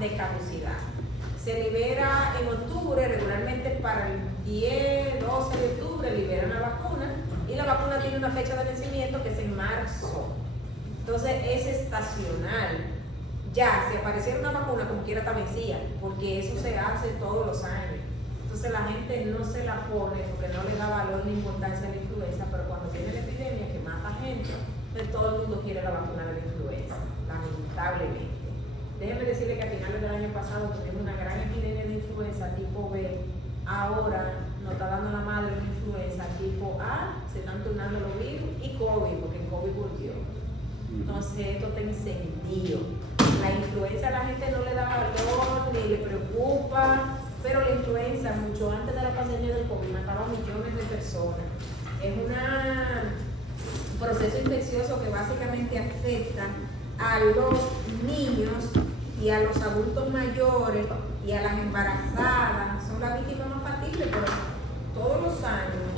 de caducidad. Se libera en octubre, regularmente para el 10, 12 de octubre liberan la vacuna y la vacuna tiene una fecha de vencimiento que es en marzo. Entonces es estacional. Ya, si apareciera una vacuna como quiera está vencida, porque eso se hace todos los años. Entonces la gente no se la pone porque no le da valor ni importancia a la influenza, pero cuando viene la epidemia que mata gente, pues todo el mundo quiere la vacuna de la influenza, lamentablemente. Déjenme decirle que a finales del año pasado tuvimos una gran epidemia de influenza tipo B. Ahora nos está dando la madre de influenza tipo A, se están turnando los virus, y COVID, porque el COVID volvió. Entonces esto está encendido. La influenza a la gente no le da valor ni le preocupa, pero la influenza mucho antes de la pandemia del COVID mataba a millones de personas. Es un proceso infeccioso que básicamente afecta a los niños y a los adultos mayores y a las embarazadas. Son las víctimas más factibles, pero todos los años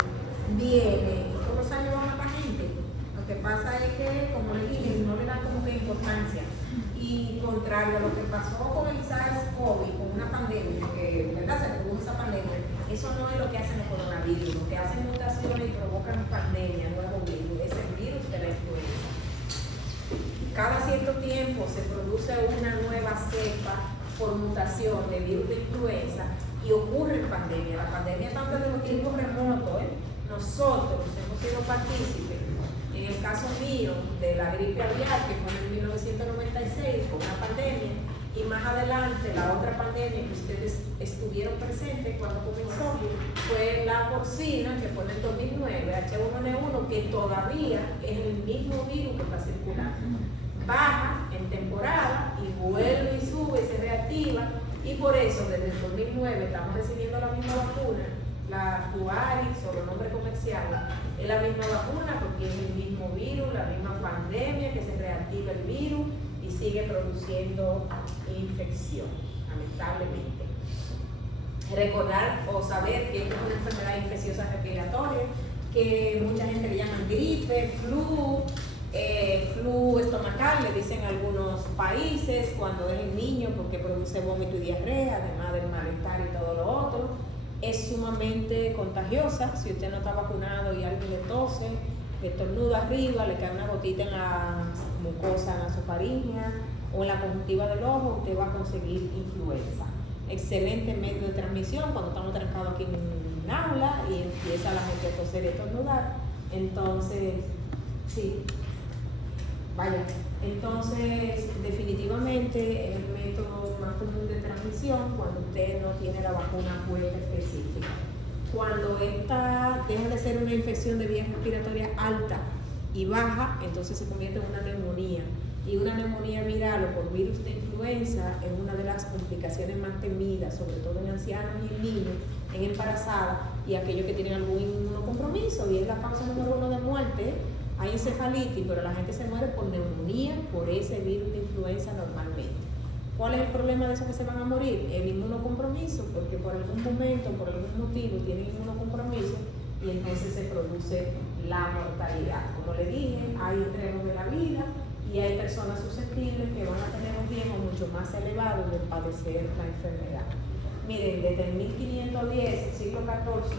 viene y todos los años va a matar gente. Lo que pasa es que, como les dije, no le dan como que importancia. Y contrario a lo que pasó con el SARS-CoV, con una pandemia, que ¿verdad? Se produjo esa pandemia, eso no es lo que hacen los coronavirus. Lo que hacen mutaciones y provocan pandemia, nuevo virus, es el virus de la influenza. Cada cierto tiempo se produce una nueva cepa por mutación de virus de influenza y ocurre pandemia. La pandemia está desde los tiempos remotos. Nosotros hemos sido partícipes. En el caso mío, de la gripe aviar, que fue en 1996, fue una pandemia, y más adelante la otra pandemia que ustedes estuvieron presentes cuando comenzó fue la porcina, que fue en el 2009, H1N1, que todavía es el mismo virus que está circulando. Baja en temporada y vuelve y sube y se reactiva, y por eso desde el 2009 estamos recibiendo la misma vacuna, la Duaris o los nombres comerciales, es la misma vacuna porque es el mismo virus, la misma pandemia que se reactiva el virus y sigue produciendo infección, lamentablemente. Recordar o saber que esto es una enfermedad infecciosa respiratoria, que mucha gente le llaman gripe, flu estomacal, le dicen algunos países, cuando es el niño porque produce vómito y diarrea, además del malestar y todo lo otro. Es sumamente contagiosa. Si usted no está vacunado y alguien le tose, estornuda arriba, le cae una gotita en la mucosa nasofaringea o en la conjuntiva del ojo, usted va a conseguir influenza. Excelente medio de transmisión cuando estamos trancados aquí en un aula y empieza la gente a toser y estornudar. Entonces, sí, vaya. Entonces, definitivamente es el método más común de transmisión cuando usted no tiene la vacuna fuerte específica. Cuando esta deja de ser una infección de vías respiratorias alta y baja, entonces se convierte en una neumonía. Y una neumonía viral o por virus de influenza es una de las complicaciones más temidas, sobre todo en ancianos y en niños, en embarazadas y aquellos que tienen algún inmunocompromiso, y es la causa número 1 de muerte. Hay encefalitis, pero la gente se muere por neumonía, por ese virus de influenza normalmente. ¿Cuál es el problema de esos que se van a morir? El inmunocompromiso, porque por algún momento, por algún motivo tienen inmunocompromiso y entonces se produce la mortalidad. Como le dije, hay extremos de la vida y hay personas susceptibles que van a tener un riesgo mucho más elevado de padecer la enfermedad. Miren, desde el 1510, siglo XIV,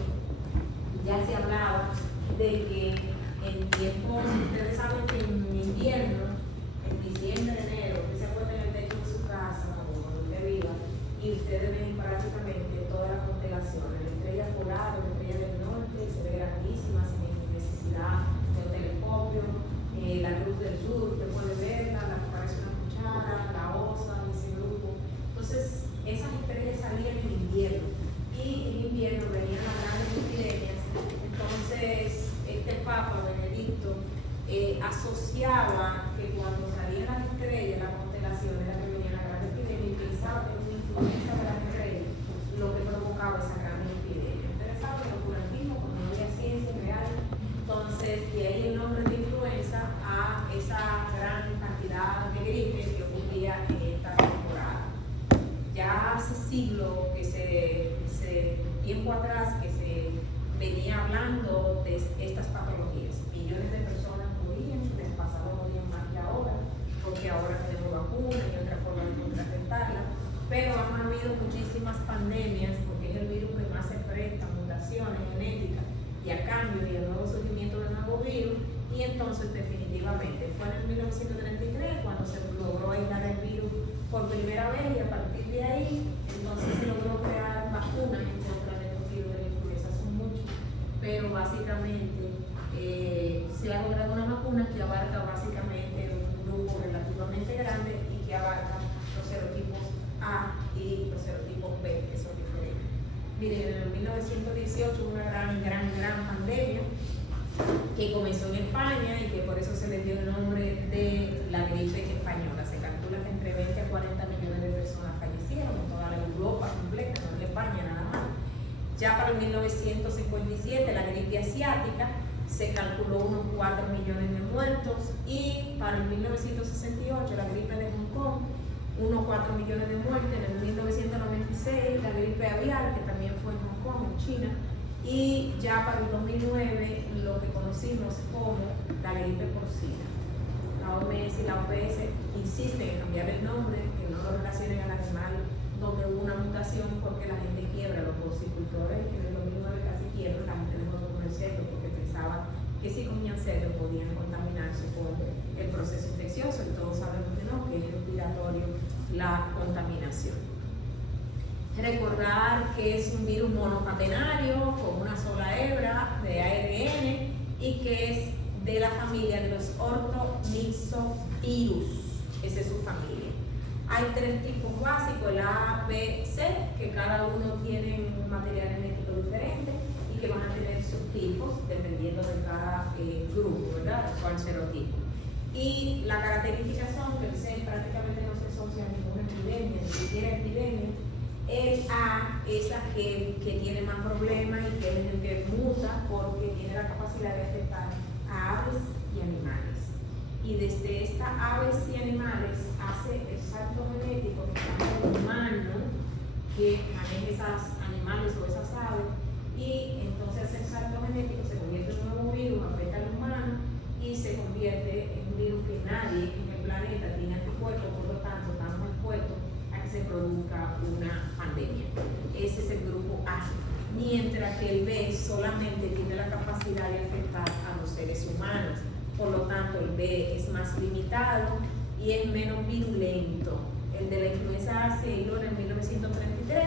ya se hablaba de que en tiempos, ustedes saben que en invierno, en diciembre, enero, usted se acuesta en el techo de su casa o donde usted viva y ustedes ven prácticamente todas las constelaciones, la estrella polar, la estrella del norte, se ve grandísima sin necesidad de un telescopio, la luz del sur, usted puede verla, la que parece una cuchara, la osa, ese grupo. Entonces, esas estrellas salían en invierno y en invierno venían las grandes epidemias. Entonces, este Papa Benedicto asociaba que cuando salían las estrellas, las constelaciones, era que venían las grandes epidemias y pensaba que una influencia de las estrellas lo que provocaba esa gran epidemia. Ustedes saben, lo curantismo, cuando no había ciencia real, entonces de ahí el nombre de influenza a esa gran cantidad de gripe que ocurría en esta temporada. Ya hace siglos tiempo atrás que se venía hablando de estas patologías. Millones de personas morían, en el pasado morían más que ahora, porque ahora tenemos vacunas y otra forma de contrarrestarla, habido muchísimas pandemias, porque es el virus que más se presta a mutaciones genéticas y a cambios y a nuevo surgimiento de nuevos virus, y entonces definitivamente fue en el 1933 cuando se logró aislar el virus por primera vez, y a partir de ahí entonces se logró crear vacunas en contra de los virus de la influenza. Son muchos, pero básicamente se ha logrado una vacuna que abarca básicamente un grupo relativamente grande y que abarca los serotipos A y los serotipos B, que son diferentes. Miren, en el 1918 hubo una gran pandemia que comenzó en España y que por eso se le dio el nombre de la gripe española. Se calcula que entre 20 a 40 millones de personas fallecieron en toda la Europa completa, no en España nada más. Ya para el 1957 la gripe asiática se calculó unos 4 millones de muertos, y para el 1968 la gripe de Hong Kong, unos 4 millones de muertes. En el 1996 la gripe aviar, que también fue en Hong Kong, en China, y ya para el 2009 lo que conocimos como la gripe porcina. La OMS y la OPS insisten en cambiar el nombre, que no lo relacionen al animal donde hubo una mutación, porque la gente quiebra, los porcicultores que en el 2009 casi quiebran, la gente dejó de comer cerdo porque pensaban que si comían cerdo podían contaminarse por el proceso infeccioso, y todos sabemos que no, que es respiratorio la contaminación. Recordar que es un virus monocatenario con una sola hebra de ARN y que es de la familia de los ortomyxovirus. Esa es su familia. Hay 3 tipos básicos, el A, B, C, que cada uno tiene un material genético diferente y que van a tener subtipos dependiendo de cada grupo, ¿verdad? Cuál serotipo. Y la característica son que el C prácticamente no se asocia a ninguna epidemia, ni siquiera epidemia. El A es aquel que tiene más problemas y que es el que muta porque tiene la capacidad de afectar a aves y animales. Y desde estas aves y animales hace el salto genético que está en el humano que maneja esos animales o esas aves, y entonces el salto genético se convierte en un nuevo virus, afecta al humano y se convierte en un virus que nadie en el planeta tiene anticuerpos, por lo tanto estamos expuestos a que se produzca una pandemia. Ese es el grupo A, mientras que el B solamente tiene la capacidad de afectar a los seres humanos. Por lo tanto, el B es más limitado y es menos virulento. El de la influenza A se aisló en el 1933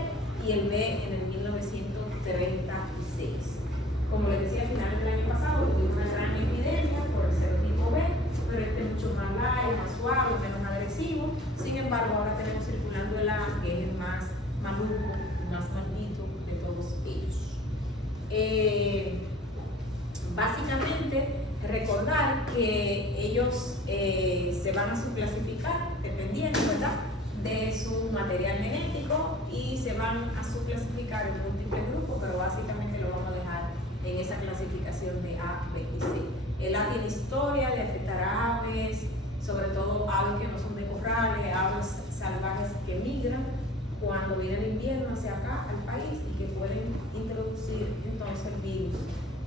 y el B en el 1936. Como les decía, a finales del año pasado tuvimos una gran epidemia por el serotipo B, pero este es mucho más light, más suave, menos agresivo. Sin embargo, ahora tenemos circulando el A, que es el más maluco, más maldito de todos ellos. Básicamente, recordar que ellos se van a subclasificar dependiendo, ¿verdad?, de su material genético, y se van a subclasificar en múltiples grupos, pero básicamente lo vamos a dejar en esa clasificación de A, B y C. El A tiene historia de afectar a aves, sobre todo aves que no son de corrales, aves salvajes que migran cuando viene el invierno hacia acá al país y que pueden introducir entonces el virus.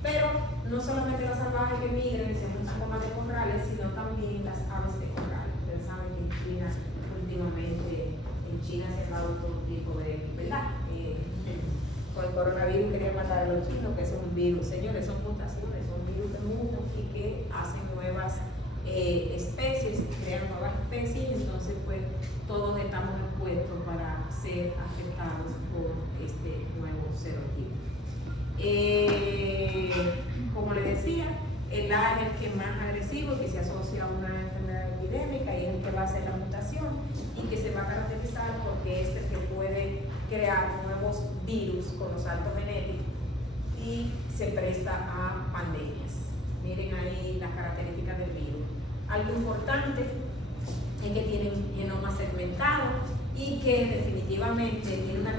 Pero no solamente los salvajes que migran y se juntan con las de corrales, sino también las aves de corral. Ustedes saben que en China, últimamente, se ha dado todo tipo de, ¿verdad? Con el coronavirus querían matar a los chinos, que es un virus. Señores, son mutaciones, son virus que mutan y que hacen nuevas especies, crean nuevas especies, y entonces pues todos estamos expuestos para ser afectados por este nuevo serotipo. Como les decía, el A es el que es más agresivo, que se asocia a una enfermedad epidémica y es el que va a hacer la mutación y que se va a caracterizar porque es el que puede crear nuevos virus con los saltos genéticos y se presta a pandemias. Miren ahí las características del virus. Algo importante es que tiene un genoma segmentado y que definitivamente tiene una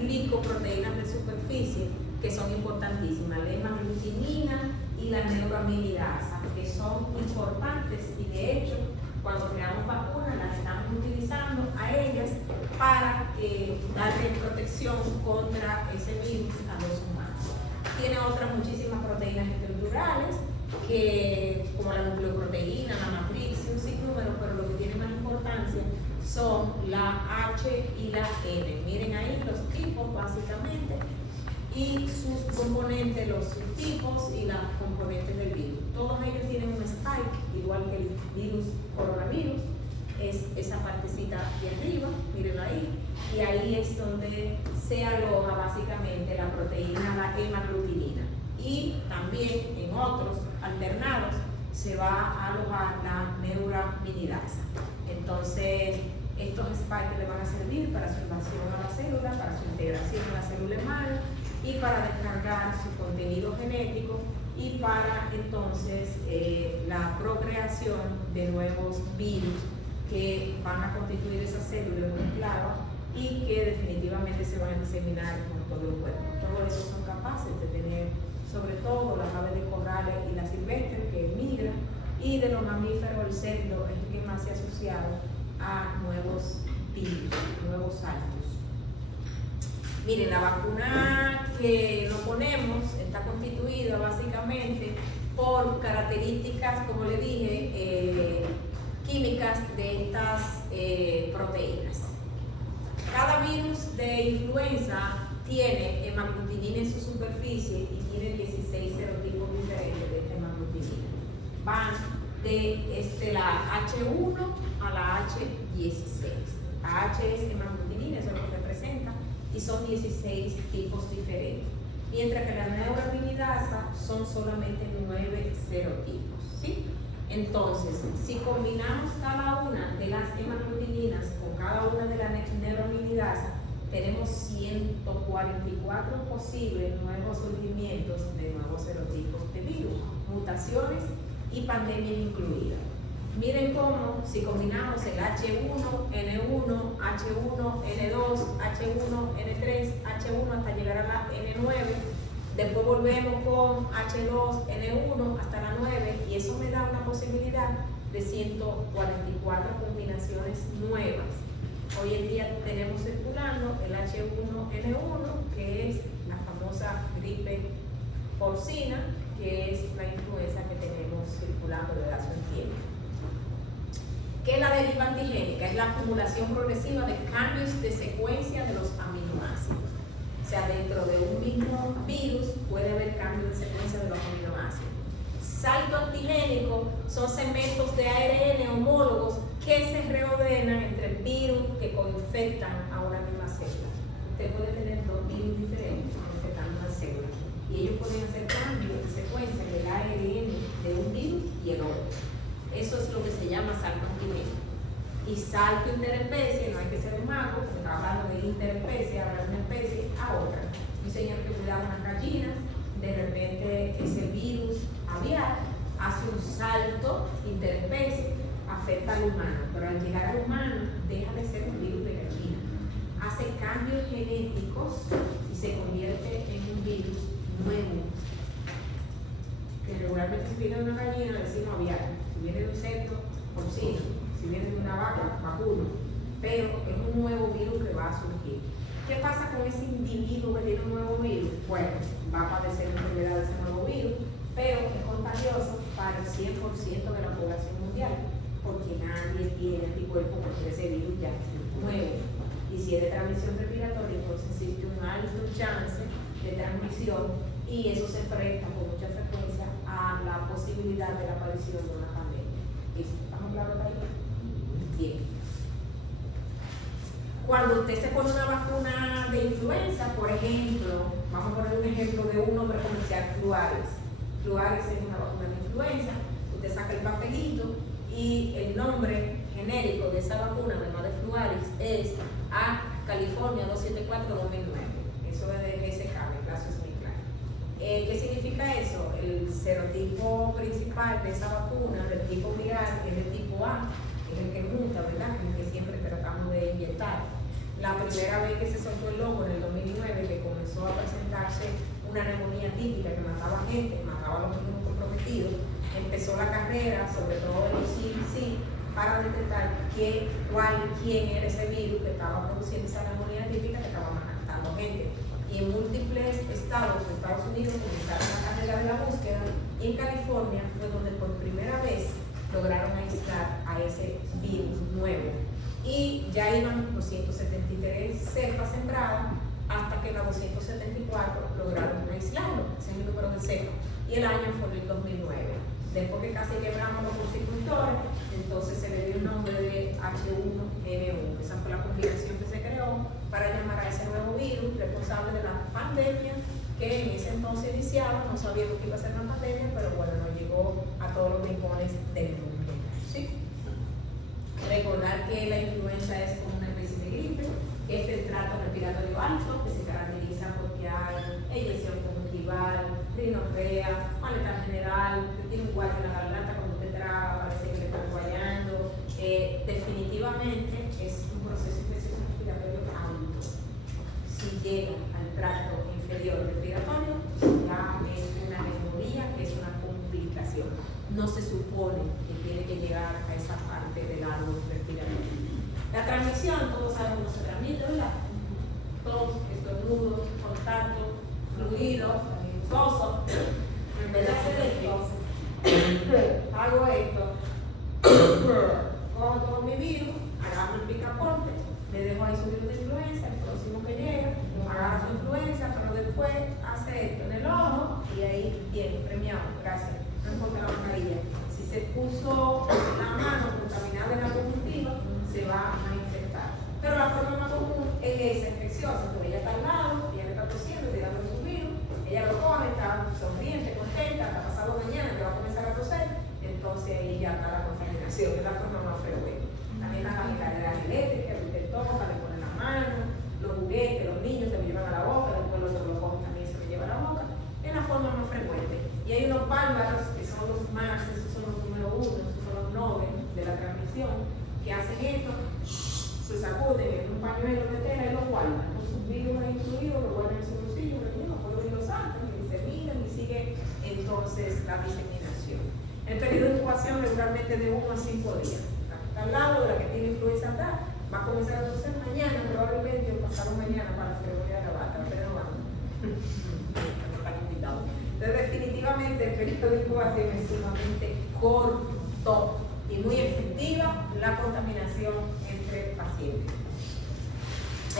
glicoproteínas de superficie que son importantísimas, la hemaglutinina y la neuroamilidasa, que son importantes, y de hecho cuando creamos vacunas las estamos utilizando a ellas para darle protección contra ese virus a los humanos. Tiene otras muchísimas proteínas estructurales, que, como la nucleoproteína, la matriz y un sinnúmero, pero lo que tiene más importancia son la H y la N. Miren ahí los tipos básicamente y sus componentes, los subtipos y las componentes del virus. Todos ellos tienen un spike, igual que el virus coronavirus. Es esa partecita de arriba, mírenlo ahí, y ahí es donde se aloja básicamente la proteína, la hemaglutinina. Y también en otros alternados se va a alojar la neuraminidasa. Entonces, estos spikes le van a servir para su invasión a la célula, para su integración en la célula madre y para descargar su contenido genético y para entonces la procreación de nuevos virus que van a constituir esa célula en una esclava y que definitivamente se van a diseminar por todo el cuerpo. Todos esos son capaces de tener, sobre todo las aves de corrales y las silvestres que migran, y de los mamíferos el cerdo es el que más se ha asociado a nuevos virus, nuevos saltos. Miren, la vacuna que nos ponemos está constituida básicamente por características, como le dije, químicas de estas proteínas. Cada virus de influenza tiene hemaglutinina en su superficie y tiene 16 serotipos diferentes de esta hemaglutinina. Van de la H1 a la H16. La H es hemaglutinina, eso es lo que representa, y son 16 tipos diferentes. Mientras que la neuraminidasa son solamente 9 serotipos, ¿sí? Entonces, si combinamos cada una de las hemaglutininas con cada una de las neuraminidasas, tenemos 144 posibles nuevos surgimientos de nuevos serotipos de virus, mutaciones y pandemias incluidas. Miren cómo, si combinamos el H1, N1, H1, N2, H1, N3, H1 hasta llegar a la N9, después volvemos con H2, N1 hasta la 9 y eso me da una posibilidad de 144 combinaciones nuevas. Hoy en día tenemos circulando el H1N1, que es la famosa gripe porcina, que es la influenza que tenemos circulando desde hace un tiempo. ¿Qué es la deriva antigénica? Es la acumulación progresiva de cambios de secuencia de los aminoácidos. O sea, dentro de un mismo virus puede haber cambios de secuencia de los aminoácidos. Salto antigénico son segmentos de ARN homólogos que se reordenan entre virus que coinfectan a una misma célula. Usted puede tener dos virus diferentes infectando una célula y ellos pueden hacer cambios de secuencia del ARN de un virus y el otro. Eso es lo que se llama salto antigénico. Y salto interespecie, no hay que ser un mago, porque está hablando de interespecie, habla de una especie a otra. Un señor que cuidaba unas gallinas, de repente ese virus aviar hace un salto interespecie, afecta al humano, pero al llegar al humano deja de ser un virus de gallina. Hace cambios genéticos y se convierte en un virus nuevo. Que regularmente si viene de una gallina le decimos aviar, si viene de un cerdo, porcino, si viene de una vaca, vacuno, pero es un nuevo virus que va a surgir. ¿Qué pasa con ese individuo que tiene un nuevo virus? Bueno, va a padecer enfermedad de ese nuevo virus, pero es contagioso para el 100% de la población mundial, porque nadie tiene anticuerpos porque ese virus ya es nuevo. Y si es de transmisión respiratoria, entonces existe un alto chance de transmisión y eso se presta con mucha frecuencia a la posibilidad de la aparición de una pandemia. ¿Estamos claros ahí? Bien. Cuando usted se pone una vacuna de influenza, por ejemplo, vamos a poner un ejemplo de un nombre comercial, Fluarex. Fluarex es una vacuna de influenza, usted saca el papelito y el nombre genérico de esa vacuna, además de Fluarex, es A California 274-2009. Eso es de GSK, el caso es muy claro. ¿Qué significa eso? El serotipo principal de esa vacuna, del tipo viral, es del tipo A, es el que muta, ¿verdad? Es el que siempre tratamos de inyectar. La primera vez que se soltó el logo en el 2009, que comenzó a presentarse una neumonía típica que mataba gente, mataba a los mismos comprometidos, empezó la carrera, sobre todo de los CDC, para detectar quién era ese virus que estaba produciendo esa neumonía típica que estaba matando gente. Y en múltiples estados de Estados Unidos comenzaron la carrera de la búsqueda, y en California fue donde por primera vez lograron aislar a ese virus nuevo. Y 273 cepas sembradas, hasta que las 274 lograron aislarlo, ese es el número de cepas. Y el año fue el 2009. Después que casi quebramos los porcicultores, entonces se le dio el nombre de H1N1. Esa fue la combinación que se creó para llamar a ese nuevo virus responsable de la pandemia, que en ese entonces iniciaba, no sabíamos que iba a ser una pandemia, pero bueno, nos llegó a todos los rincones del mundo. ¿Sí? Recordar que la influenza es como una especie de gripe, que es el trato respiratorio alto, que se caracteriza porque hay eyección conjuntival, rinorrea, malestar general, que tiene un guayo en la garganta cuando usted traga, parece que le está guayando. Definitivamente es un proceso infeccioso respiratorio alto. Si llega al tracto inferior respiratorio, ya es una neumonía, que es una complicación. No se supone que tiene que llegar a esa parte del árbol respiratorio. La transmisión, todos sabemos cómo se transmite, ¿verdad? Tos, estornudos, contacto, fluidos, toso. En vez de hacer esto, hago esto, cojo todo mi virus, agarro el picaporte, le dejo ahí su virus de influenza, el próximo que llega, agarra su influenza, pero después hace esto en el ojo y ahí bien, premiado, gracias. No importa la mascarilla. Si se puso la mano contaminada en la conjuntiva, se va a infectar. Pero la forma más común es esa infecciosa, porque ella está al lado, ella le está tosiendo, tirando su virus, ella lo coge, está sonriente, contenta, hasta pasado mañana que va a comenzar a toser, entonces ahí ya está la contaminación, que es la forma más frecuente. También la escaleras eléctricas, usted toca, le pone la mano, los juguetes, los niños se lo llevan a la boca, después los otros lo cogen también se lo llevan a la boca, es la forma más frecuente. Y hay unos bárbaros que son los más, esos son los número 1, esos son los nobles de la transmisión, que hacen esto, se sacuden en un pañuelo de tela y lo guardan. Con sus virus incluidos, lo guardan en su bolsillo, pero no puedo ir los saltan y se miran y sigue entonces la diseminación. El periodo de incubación regularmente de 1 a 5 días. Está al lado de la que tiene influenza acá, va a comenzar a toser mañana, probablemente o pasado mañana para la ceremonia de la bata, pero no vamos. Entonces, definitivamente el periodo de incubación es sumamente corto y muy efectiva la contaminación entre pacientes.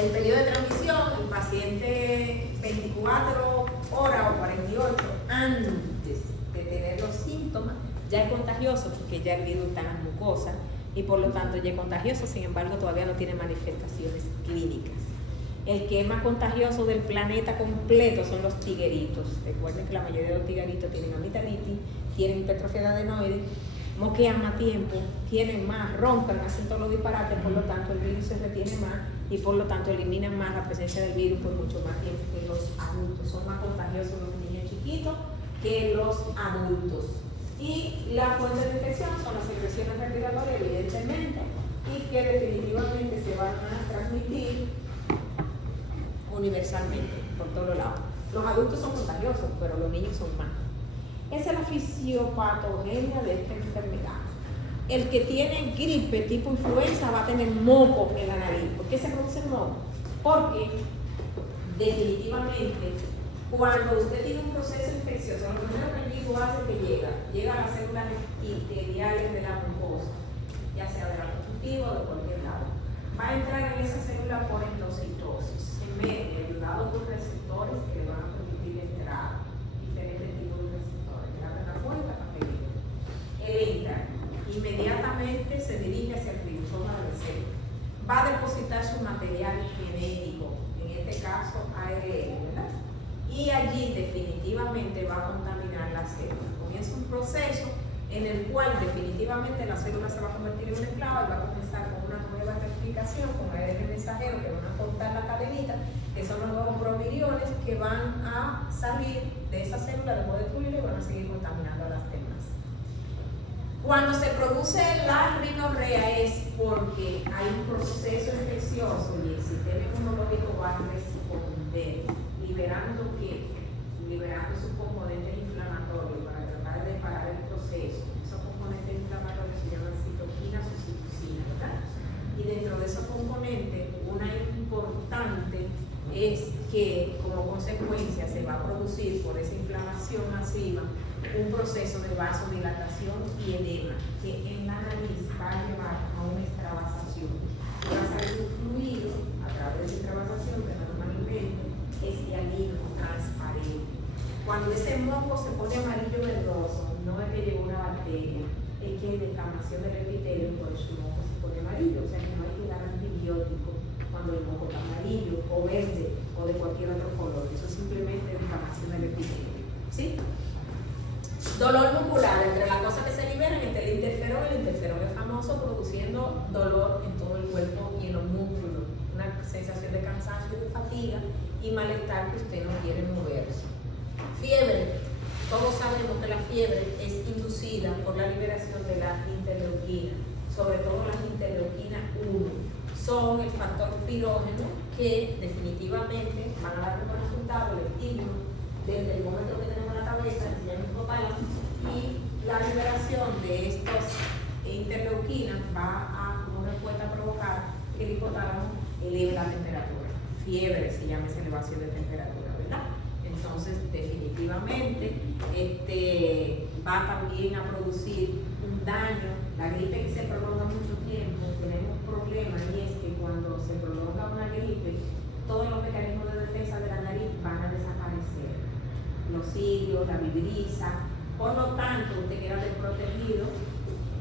El periodo de transmisión, el paciente 24 horas o 48 antes de tener los síntomas, ya es contagioso porque ya el virus está en la mucosa y por lo tanto ya es contagioso, sin embargo todavía no tiene manifestaciones clínicas. El que es más contagioso del planeta completo son los tigueritos. Recuerden que la mayoría de los tigueritos tienen amigdalitis, tienen hipertrofia de adenoides, moquean más tiempo, tienen más, roncan, hacen todos los disparates, por lo tanto el virus se retiene más y por lo tanto eliminan más la presencia del virus por mucho más tiempo que los adultos. Son más contagiosos los niños chiquitos que los adultos. Y la fuente de infección son las secreciones respiratorias, evidentemente, y que definitivamente se van a transmitir universalmente, por todos lados. Los adultos son contagiosos, pero los niños son más. Esa es la fisiopatogenia de esta enfermedad. El que tiene gripe tipo influenza va a tener moco en la nariz. ¿Por qué se produce el moco? Porque definitivamente cuando usted tiene un proceso infeccioso, lo primero que el virus hace es que llega a las células epiteliales de la mucosa, ya sea de la conjuntiva o de cualquier lado. Va a entrar en esa célula por endocitosis, en medio, ayudado por receptores que le van a permitir entrar, diferentes tipos de receptores, que abren la puerta para que entre. Él entra, inmediatamente se dirige hacia el ribosoma de la célula, va a depositar su material genético, en este caso ARN, ¿verdad? Y allí definitivamente va a contaminar la célula. Comienza un proceso en el cual definitivamente la célula se va a convertir en una esclava y va a comenzar con una nueva replicación, con ARN mensajero que van a cortar la cadenita, que son los nuevos proviriones que van a salir de esa célula después de destruirla y van a seguir contaminando a las demás. Cuando se produce la rinorrea es porque hay un proceso infeccioso y el sistema inmunológico va a responder, liberando sus componentes inflamatorios para tratar de parar el proceso. Esos componentes inflamatorios se llaman citoquinas o citocinas, ¿verdad? Y dentro de esos componentes, una importante es que como consecuencia se va a producir por esa inflamación masiva un proceso de vasodilatación y edema que en la nariz va a llevar a una extravasación. Va a salir un fluido grado de extravasación que normalmente es hialino, transparente. Cuando ese moco se pone amarillo verdoso, no es que llegó una bacteria, es que hay descamación del epitelio, por eso el moco se pone amarillo, o sea que no hay que dar antibiótico cuando el moco está amarillo o verde o de cualquier otro color, eso es simplemente descamación del epitelio, ¿sí? Dolor muscular, entre las cosas que se liberan está el interferón es famoso produciendo dolor en todo el cuerpo y en los músculos, una sensación de cansancio y de fatiga y malestar que usted no quiere moverse. Fiebre, todos sabemos que la fiebre es inducida por la liberación de la interleuquina, sobre todo las interleuquinas 1, son el factor pirógeno que definitivamente van a dar un resultado, el estímulo del termómetro que tenemos en la cabeza, el sistema hipotálamo, y la liberación de estos interleuquinas va a, como respuesta, provocar que el hipotálamo eleve la temperatura. Fiebre se llama esa elevación de temperatura, ¿verdad? Entonces, definitivamente, va también a producir un daño. La gripe que se prolonga mucho tiempo, tenemos problemas, y es que cuando se prolonga una gripe, todos los mecanismos de defensa de la nariz van a desaparecer. Los cilios, la vibrisas, por lo tanto, usted queda desprotegido.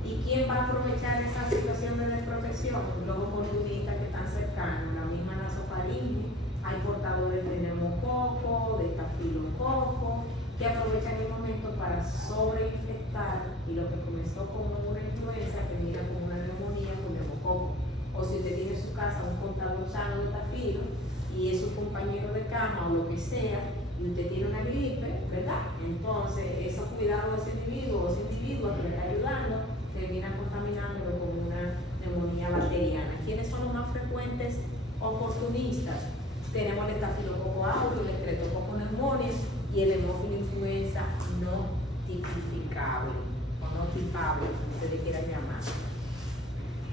¿Y quién va a aprovechar esa situación de desprotección? Los oportunistas que están cercanos, la misma nasofaringe. Hay portadores de neumococo, de estafilococo, que aprovechan el momento para sobreinfectar, y lo que comenzó como una influenza termina con una neumonía con neumococo. O si usted tiene en su casa un portador sano de estafilo y es su compañero de cama o lo que sea, y usted tiene una gripe, ¿verdad? Entonces, esos cuidados de ese individuo o ese individuo que le está ayudando termina contaminándolo con una neumonía bacteriana. ¿Quiénes son los más frecuentes oportunistas? Tenemos el estafilococo aureus, el streptococcus pneumoniae y el hemófilo influenza no tipificable o no tipable, como se le quiera llamar.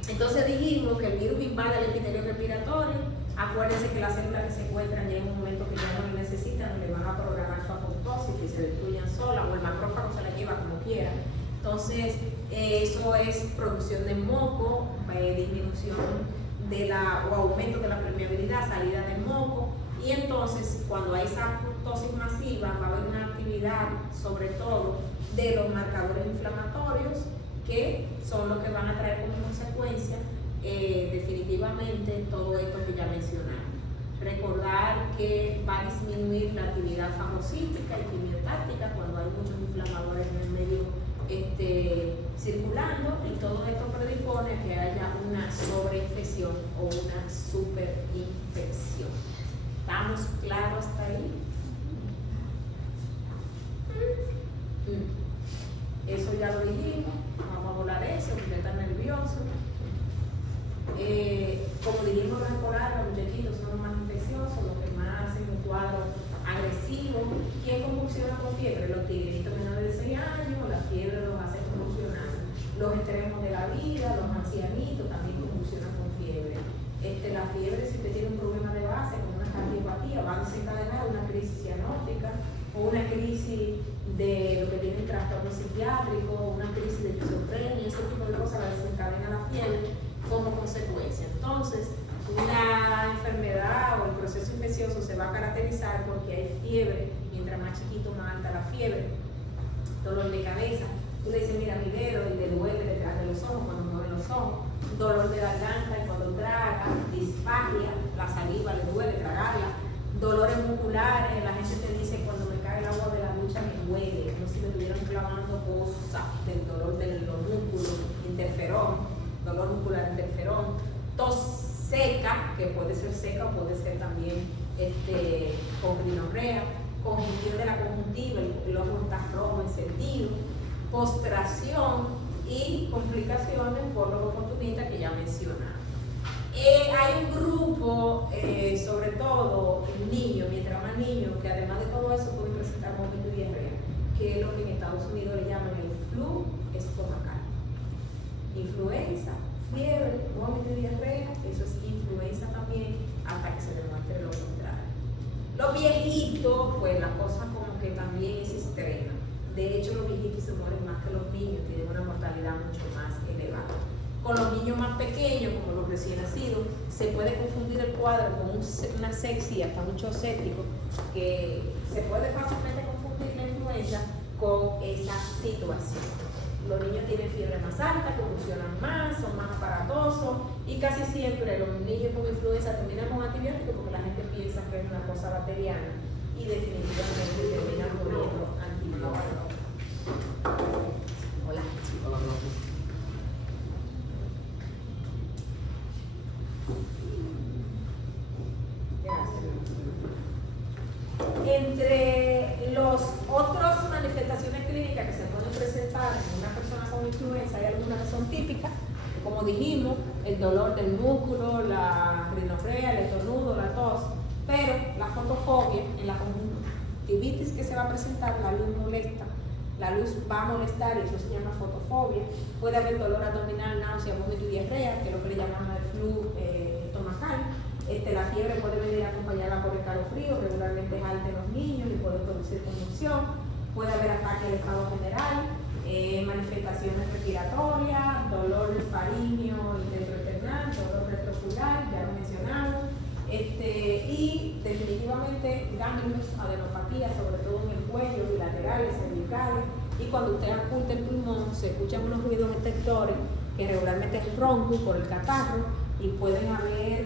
Entonces dijimos que el virus invade el epitelio respiratorio. Acuérdense que las células que se encuentran ya en un momento que ya no lo necesitan, le van a programar su apoptosis, que se destruyan solas, o el macrófago se la lleva como quiera. Entonces, eso es producción de moco, disminución o aumento de la permeabilidad, salida del moco, y entonces cuando hay esa apoptosis masiva va a haber una actividad sobre todo de los marcadores inflamatorios, que son los que van a traer como consecuencia definitivamente todo esto que ya mencionamos. Recordar que va a disminuir la actividad fagocítica y quimiotáctica cuando hay muchos inflamadores en el medio circulando, y todo esto predispone a que haya una sobreinfección o una superinfección. ¿Estamos claros hasta ahí? Eso ya lo dijimos, vamos a volar eso, usted está nervioso. Como dijimos, los escolares, los muchachitos son los más infecciosos, los que más hacen un cuadro agresivo. ¿Quién convulsiona con fiebre? Los tigritos menores de 6 años, la fiebre los hace convulsionar. Los extremos de la vida, los ancianitos también convulsionan con fiebre. La fiebre, si usted tiene un problema de base, con una cardiopatía, va a desencadenar una crisis cianótica o una crisis de lo que tiene un trastorno psiquiátrico, una crisis de esquizofrenia, ese tipo de cosas la desencadena la fiebre como consecuencia. Entonces, la enfermedad o el proceso infeccioso se va a caracterizar porque hay fiebre, mientras más chiquito, más alta la fiebre, dolor de cabeza. Tú le dices, mira mi dedo, y le duele detrás de los ojos cuando mueve los ojos, dolor de garganta y cuando traga, disfagia, la saliva le duele tragarla, dolores musculares, la gente te dice cuando me cae el agua de la ducha me duele, como si me estuvieran clavando cosas del dolor de los músculos, interferón, dolor muscular interferón, tos seca, que puede ser seca o puede ser también con rinorrea, congestión de la conjuntiva, el ojo está rojo, encendido, postración y complicaciones por los oportunistas que ya mencionamos. Hay un grupo, sobre todo niños, mientras más niños, que además de todo eso pueden presentar vómito y diarrea, que es lo que en Estados Unidos le llaman el flu estomacal. Influenza, fiebre, vómito y diarrea, eso es influenza también, hasta que se demuestre lo contrario. Los viejitos, pues la cosa como que también es extrema. De hecho, los viejitos se mueren más que los niños, tienen una mortalidad mucho más elevada. Con los niños más pequeños, como los recién nacidos, se puede confundir el cuadro con una asexia, hasta un shock séptico, que se puede fácilmente confundir la influenza con esa situación. Los niños tienen fiebre más alta, convulsionan más, son más aparatosos y casi siempre los niños con influenza terminan con antibióticos porque la gente piensa que es una cosa bacteriana y definitivamente terminan poniendo antibióticos. Hola. Entre las otras manifestaciones clínicas que se pueden presentar en una persona con influenza, hay algunas que son típicas, como dijimos, el dolor del músculo, la rinorrea, el estornudo, la tos, pero la fotofobia, en la conjuntivitis que se va a presentar, la luz molesta, la luz va a molestar y eso se llama fotofobia. Puede haber dolor abdominal, náusea, vómito y diarrea, que es lo que le llamamos el flu estomacal. La fiebre puede venir acompañada por escalofrío, regularmente es alta en los niños y puede producir convulsión. Puede haber ataque al estado general, manifestaciones respiratorias, dolor faríngeo y retroesternal, dolor retroocular, ya lo mencionamos. Y definitivamente ganglios, adenopatía, sobre todo en el cuello, bilaterales, cervicales. Y cuando usted oculta el pulmón, se escuchan unos ruidos detectores, que regularmente es ronco por el catarro, y pueden haber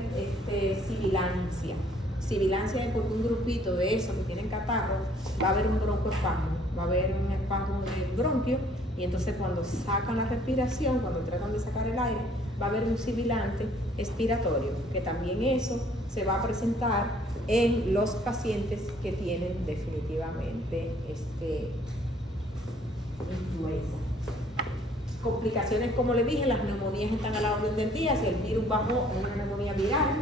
sibilancia. Sibilancia es porque un grupito de esos que tienen catarro va a haber un broncoespasmo, va a haber un espasmo del bronquio y entonces cuando sacan la respiración, cuando tratan de sacar el aire, va a haber un sibilante expiratorio, que también eso se va a presentar en los pacientes que tienen definitivamente influenza. Complicaciones, como les dije, las neumonías están a la orden del día. Si el virus bajó, es una neumonía viral,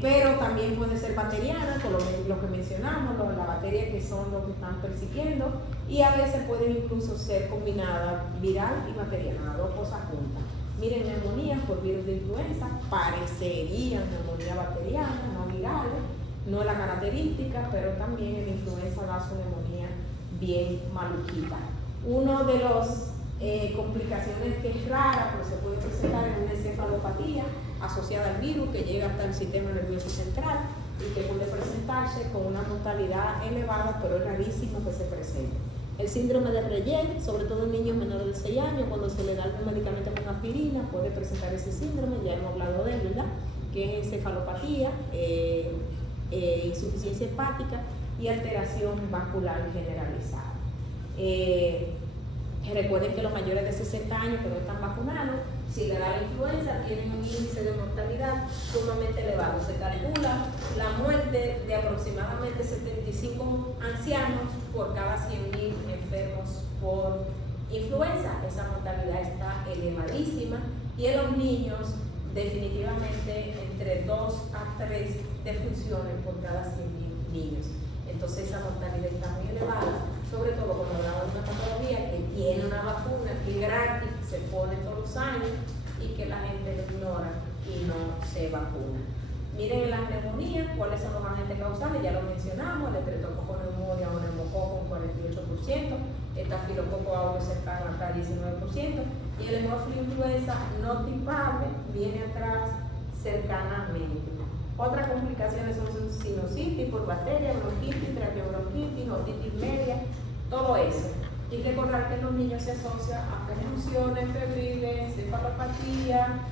pero también puede ser bacteriana, por lo que mencionamos, las bacterias que son los que están persiguiendo, y a veces pueden incluso ser combinadas viral y bacteriana, las dos cosas juntas. Miren, neumonías por virus de influenza parecerían neumonía bacteriana, no viral, no es la característica, pero también en influenza da su neumonía bien maluquita. Uno de los complicaciones que es rara, pero se puede presentar en una encefalopatía asociada al virus que llega hasta el sistema nervioso central y que puede presentarse con una mortalidad elevada, pero es rarísimo que se presente. El síndrome de Reye, sobre todo en niños menores de 6 años, cuando se le da algún medicamento con aspirina, puede presentar ese síndrome, ya hemos hablado de él, ¿verdad? Que es encefalopatía, insuficiencia hepática y alteración vascular generalizada. Recuerden que los mayores de 60 años que no están vacunados, si le da la influenza, tienen un índice de mortalidad sumamente elevado. Se calcula la muerte de aproximadamente 75 ancianos por cada 100.000 enfermos por influenza. Esa mortalidad está elevadísima y en los niños definitivamente entre 2 a 3 defunciones por cada 100.000 niños. Entonces esa mortalidad está muy elevada, sobre todo cuando hablamos de una patología que tiene una vacuna que es gratis, se pone todos los años y que la gente lo ignora y no se vacuna. Miren en las neumonías, cuáles son los agentes causales, ya lo mencionamos, el estreptococo neumonía o neumococo un 48%, estafilococo aureus cercano hasta 19%, y el hemófilo influenza no tipable viene atrás cercanamente. Otras complicaciones son sinusitis por bacterias, bronquitis, traqueobronquitis, otitis media, todo eso. Y recordar que en los niños se asocia a convulsiones febriles, cefalopatía,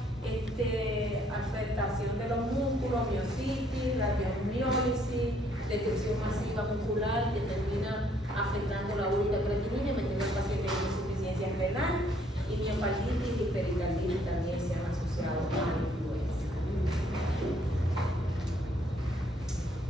afectación de los músculos, miositis, radiomiólisis, destrucción masiva muscular que termina afectando la úrica creatinina y metiendo al paciente con insuficiencia renal, y miocarditis y pericarditis también se han asociado a la influenza.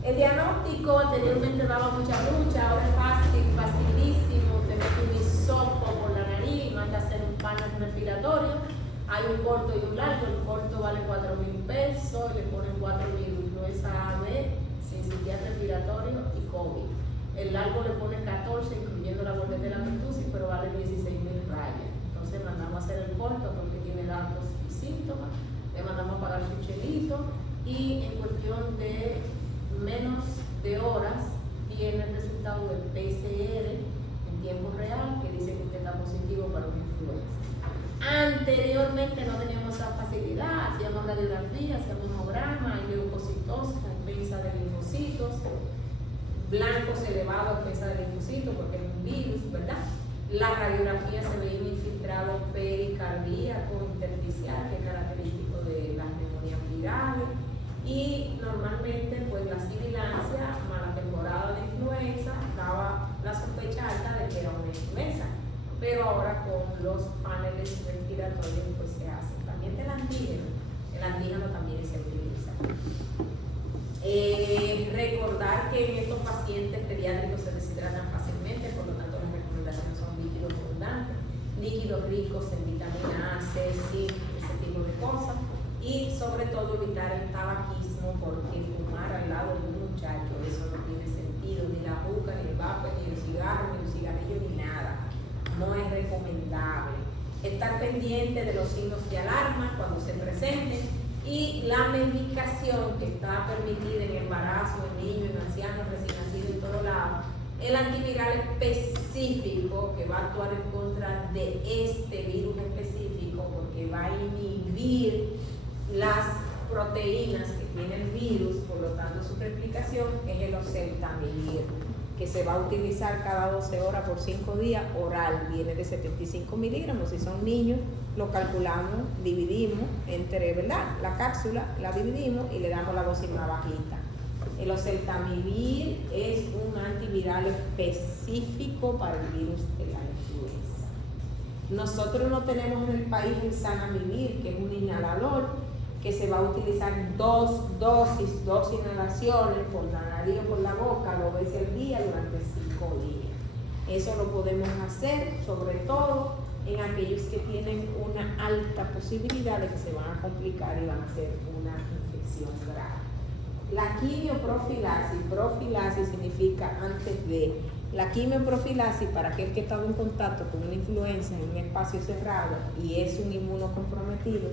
El diagnóstico anteriormente daba mucha lucha, ahora es fácil, facilísimo. Te metes un hisopo por la nariz y manda a hacer un panel respiratorio. Hay un corto y un largo. El corto vale 4.000 pesos, le ponen 4.000 influenza A, B, sincitial respiratorio y COVID. El largo le ponen 14, incluyendo la borde de la pertussis, pero vale 16.000 rayas. Entonces mandamos a hacer el corto porque tiene datos y síntomas, le mandamos a pagar su chelito y en cuestión de menos de horas viene el resultado del PCR en tiempo real que dice que usted está positivo para una influenza. Anteriormente no teníamos esa facilidad, hacíamos radiografía, hacíamos hemograma, hay leucocitosis, defensa de linfocitos, blancos elevados, defensa de linfocitos, porque es un virus, ¿verdad? La radiografía se veía un infiltrado pericardíaco intersticial, que es característico de las neumonías virales, y normalmente pues la sibilancia, más la temporada de influenza, daba la sospecha alta de que era una influenza. Pero ahora con los paneles respiratorios pues se hace. También el antígeno también se utiliza. Recordar que en estos pacientes pediátricos se deshidratan fácilmente, por lo tanto las recomendaciones son líquidos abundantes, líquidos ricos en vitamina A, C, zinc, ese tipo de cosas, y sobre todo evitar el tabaquismo, porque fumar al lado de un muchacho, eso no tiene sentido, ni la juca, ni el vape, ni el cigarro, ni el cigarrillo, ni nada. No es recomendable. Estar pendiente de los signos de alarma cuando se presenten, y la medicación que está permitida en embarazo, en niños, en ancianos, recién nacidos, en todos lados, el antiviral específico que va a actuar en contra de este virus específico, porque va a inhibir las proteínas que tiene el virus, por lo tanto su replicación es el oseltamivir, que se va a utilizar cada 12 horas por 5 días, oral, viene de 75 miligramos. Si son niños, lo calculamos, dividimos entre, ¿verdad?, la cápsula, la dividimos y le damos la dosis más bajita. El oseltamivir es un antiviral específico para el virus de la influenza. Nosotros no tenemos en el país el zanamivir, que es un inhalador, que se va a utilizar 2 dosis, 2 inhalaciones por la nariz o por la boca 2 veces al día durante 5 días. Eso lo podemos hacer sobre todo en aquellos que tienen una alta posibilidad de que se van a complicar y van a hacer una infección grave. La quimioprofilaxis significa antes de. La quimioprofilaxis, para aquel que ha estado en contacto con una influenza en un espacio cerrado y es un inmunocomprometido,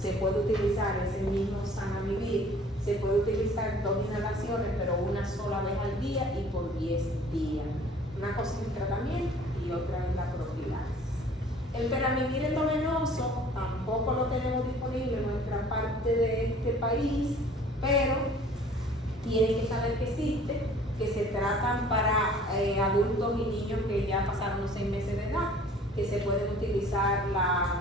se puede utilizar ese mismo zanamivir, se puede utilizar 2 inhalaciones, pero una sola vez al día y por 10 días. Una cosa es el tratamiento y otra es la profilaxis. El peramivir endovenoso tampoco lo tenemos disponible en nuestra parte de este país, pero tienen que saber que existe, que se tratan para adultos y niños que ya pasaron los 6 meses de edad, que se pueden utilizar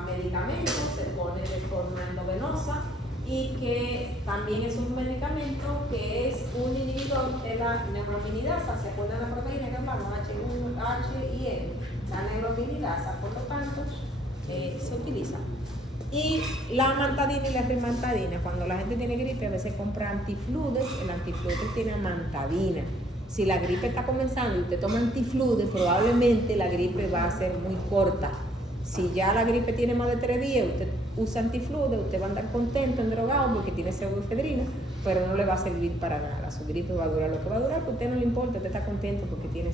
medicamentos, se pone de forma endovenosa, y que también es un medicamento que es un inhibidor de la neurominidasa. ¿Se acuerdan la proteína que hablamos? H1, H y N, la neurominidasa, por lo tanto, se utiliza. Y la amantadina y la rimantadina, cuando la gente tiene gripe a veces compra antifludes, el antifludes tiene amantadina. Si la gripe está comenzando y usted toma antifludes, probablemente la gripe va a ser muy corta. Si ya la gripe tiene más de 3 días, usted usa antifludes, usted va a andar contento, endrogado, porque tiene pseudoefedrina, pero no le va a servir para nada. Su gripe va a durar lo que va a durar, que a usted no le importa, usted está contento porque tiene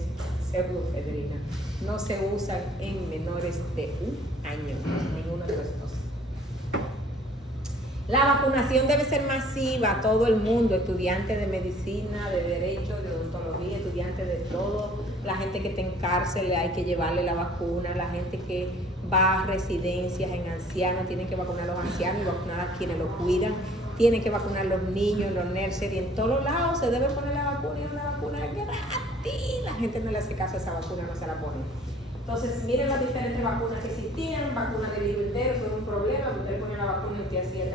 pseudoefedrina. No se usa en menores de 1 año, ninguno de los dos. La vacunación debe ser masiva, todo el mundo, estudiantes de medicina, de derecho, de odontología, estudiantes de todo, la gente que está en cárcel hay que llevarle la vacuna, la gente que va a residencias en ancianos, tienen que vacunar a los ancianos y vacunar a quienes los cuidan, tienen que vacunar a los niños, los nursery, en todos lados se debe poner la vacuna, y una vacuna gratis, la gente no le hace caso a esa vacuna, no se la pone. Entonces, miren las diferentes vacunas que existían. Vacunas de libro entero fue un problema. Usted ponía la vacuna y usted hacía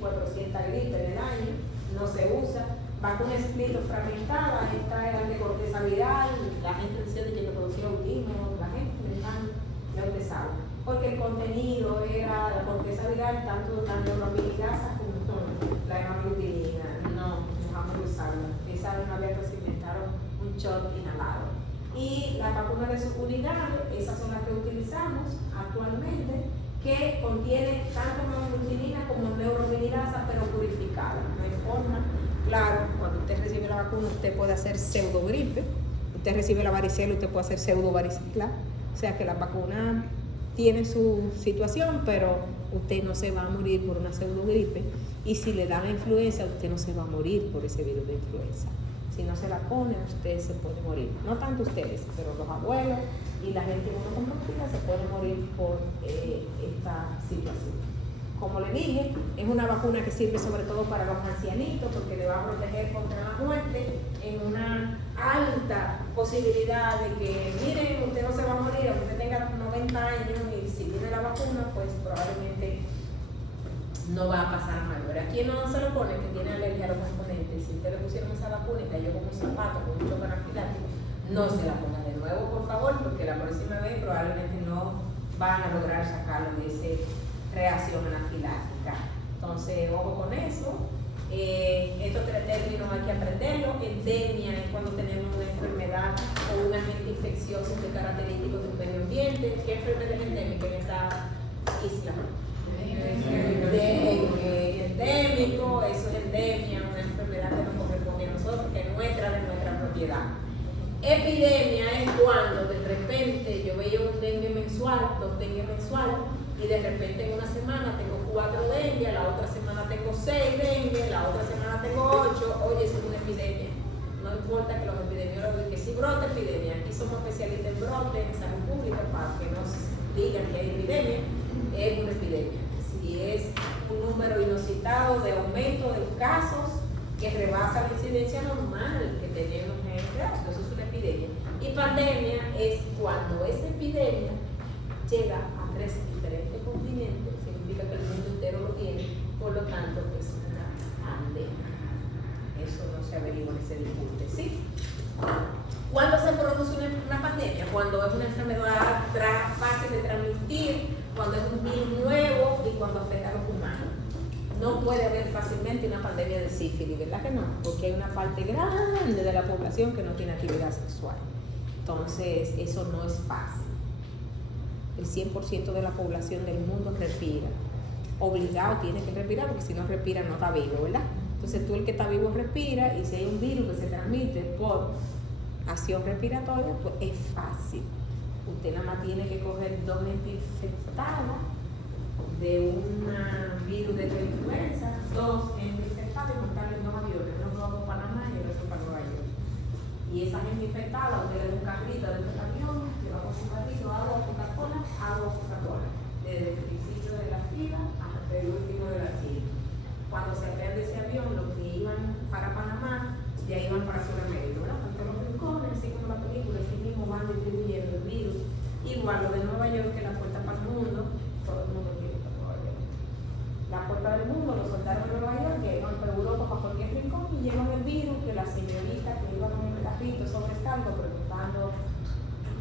37.400 gripes en el año. No se usa. Vacuna split fragmentada. Esta era de corteza viral. La gente decía que producía autismo. La gente ya usted sabe. Porque el contenido era la corteza viral, tanto la neurominidasa como la hemaglutinina. No vamos a usarla. Esa una vez que se inventaron un shot inhalado. Y las vacunas de subunidades, esas son las que utilizamos actualmente, que contienen tanto hemaglutinina como neurominidasa, pero purificada. No hay forma. Claro, cuando usted recibe la vacuna, usted puede hacer pseudogripe. Usted recibe la varicela, usted puede hacer pseudovaricela. O sea que la vacuna tiene su situación, pero usted no se va a morir por una pseudogripe. Y si le da la influenza, usted no se va a morir por ese virus de influenza. Si no se la pone, usted se puede morir. No tanto ustedes, pero los abuelos y la gente inmunocomprometida se puede morir por esta situación. Como le dije, es una vacuna que sirve sobre todo para los ancianitos porque le va a proteger contra la muerte en una alta posibilidad de que, miren, usted no se va a morir, aunque usted tenga 90 años y si tiene la vacuna, pues probablemente no va a pasar mal. ¿A quién no se lo pone que tiene alergia a los componentes? Si usted le pusieron esa vacuna y cayó como un zapato con un choque anafiláctico, no se la ponga de nuevo, por favor, porque la próxima vez probablemente no van a lograr sacarlo de ese reacción anafiláctica. Entonces, ojo con eso. Estos tres términos hay que aprenderlos. Endemia es cuando tenemos una enfermedad o un agente infeccioso de característicos del medio ambiente. ¿Qué enfermedad es endémica en esta isla? Endémico, eso es endemia, una enfermedad que nos corresponde a nosotros, que es nuestra, de nuestra propiedad. Epidemia es cuando de repente yo veía un dengue mensual, 2 dengue mensuales, y de repente en una semana tengo 4 dengue, la otra semana tengo 6 dengue, la otra semana tengo 8, oye, eso es una epidemia. No importa que los epidemiólogos digan que si brota epidemia, aquí somos especialistas en brote, en salud pública, para que nos digan que hay epidemia, es una epidemia. Si es un número inusitado de aumento de casos que rebasa la incidencia normal que tenemos en el caso, eso es una epidemia. Y pandemia es cuando esa epidemia llega a 3 diferentes continentes, significa que el mundo entero lo tiene, por lo tanto es una pandemia. Eso no se averigua ni se discute, ¿sí? ¿Cuándo se produce una pandemia? Cuando es una enfermedad fácil de transmitir, cuando es un virus nuevo y cuando afecta a los humanos. No puede haber fácilmente una pandemia de sífilis, ¿verdad que no? Porque hay una parte grande de la población que no tiene actividad sexual. Entonces, eso no es fácil. El 100% de la población del mundo respira. Obligado tiene que respirar, porque si no respira no está vivo, ¿verdad? Entonces, tú el que está vivo respira, y si hay un virus que se transmite por acción respiratoria, pues es fácil. Usted nada más tiene que coger 2 gente infectada de un virus de la influenza, 2 gente infectada y montarle en 2 aviones, uno para Panamá y el otro para Nueva York. Y esa gente infectada, usted le da un carrito dentro del avión, le va con su carrito, agua, Coca-Cola, desde el principio de la fila hasta el último de la fila. Cuando se apean de ese avión, los que iban para Panamá, ya iban para Sudamérica, ¿verdad? Tanto los rincones, así como la película, así mismo van distribuyendo el virus. Igual lo de Nueva York, que la puerta para el mundo, todo el mundo quiere para Nueva York. La puerta del mundo lo soltaron en Nueva York, que iban para Europa, para cualquier rincón, y llevan el virus, que la señorita que iba con el carrito sobrescargo, preguntando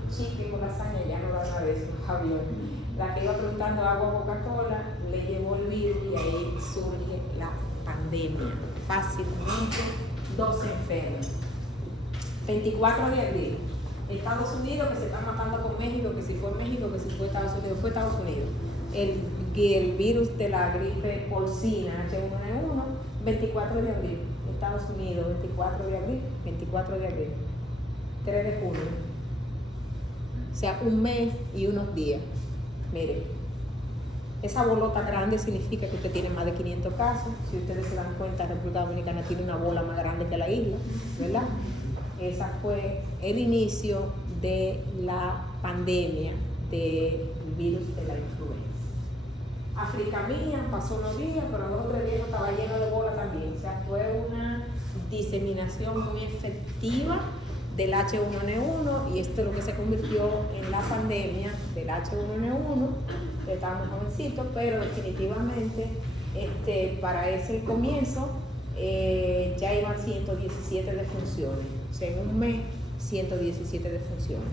chicle con lasaña, ya no da nada de eso, avión. La que iba preguntando agua Coca-Cola, le llevó el virus y ahí surge la pandemia. Fácilmente, 12 enfermos. 24 de abril. Estados Unidos, que se está matando con México, que si fue México, que si fue Estados Unidos, fue Estados Unidos. El virus de la gripe porcina H1N1, 24 de abril. Estados Unidos, 24 de abril, 24 de abril. 3 de junio. O sea, un mes y unos días. Mire, esa bolota grande significa que usted tiene más de 500 casos. Si ustedes se dan cuenta, República Dominicana tiene una bola más grande que la isla, ¿verdad? Esa fue el inicio de la pandemia del virus de la influenza. África mía pasó unos días, pero 2 o 3 días estaba lleno de bola también. O sea, fue una diseminación muy efectiva del H1N1 y esto es lo que se convirtió en la pandemia del H1N1. Estábamos jovencitos, pero definitivamente para ese comienzo ya iban 117 defunciones. O sea, en un mes 117 defunciones.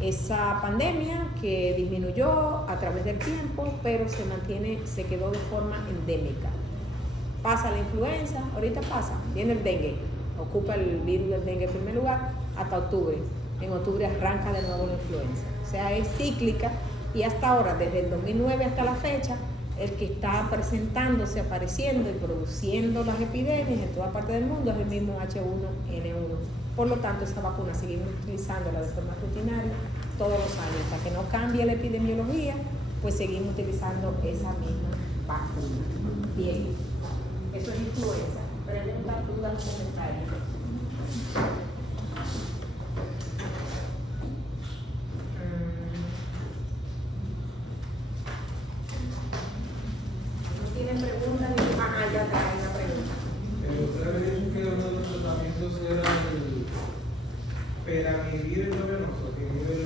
Esa pandemia que disminuyó a través del tiempo, pero se quedó de forma endémica. Pasa la influenza, ahorita pasa, viene el dengue, ocupa el virus del dengue en primer lugar hasta octubre. En octubre arranca de nuevo la influenza. O sea, es cíclica y hasta ahora, desde el 2009 hasta la fecha, el que está presentándose, apareciendo y produciendo las epidemias en toda parte del mundo es el mismo H1N1. Por lo tanto, esa vacuna seguimos utilizándola de forma rutinaria todos los años. Hasta que no cambie la epidemiología, pues seguimos utilizando esa misma vacuna. Bien, eso es influenza. Preguntas, dudas, comentarios. ¿No tienen preguntas? Ajá, ya te hay una pregunta. Usted había dicho que uno de los tratamientos era el peramivir intravenoso, que mide